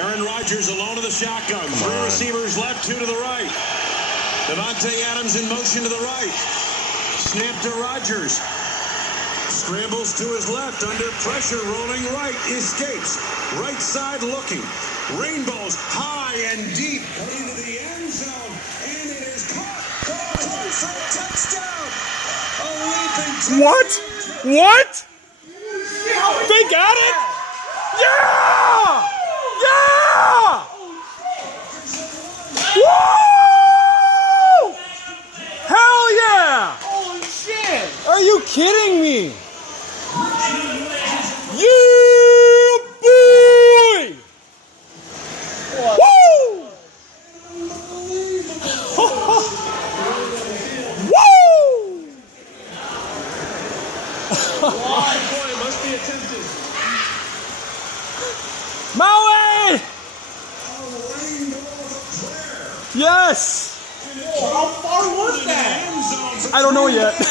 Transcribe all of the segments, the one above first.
Aaron Rodgers alone to the shotgun. Three receivers left, two to the right. Devontae Adams in motion to the right. Snap to Rodgers. Scrambles to his left, under pressure, rolling right, escapes. Right side looking. Rainbows high and deep into the end zone. And it is caught. Caught for a touchdown. A leaping touchdown. What? They got it? Yeah! Yeah! Woo! Hell yeah! Holy shit! Are you kidding me? Yeah, boy! Woo! Woo! Boy, must be attempted. Maui! Yes! How far was that? I don't know yet. The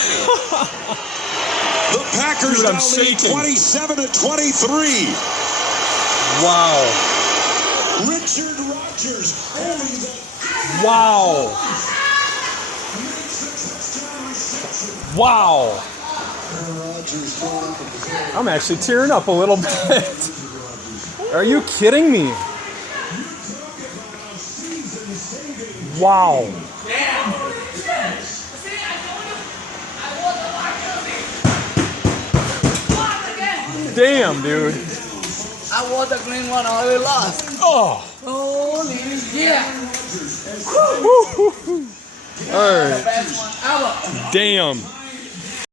Packers Dude, I'm now lead shaking. 27-23. Wow. Richard Rodgers holding the Wow. Wow. I'm actually tearing up a little bit. Are you kidding me? Wow. Damn, dude. I won the green one, I already lost. Oh. Holy shit! All right. Best one ever. Damn.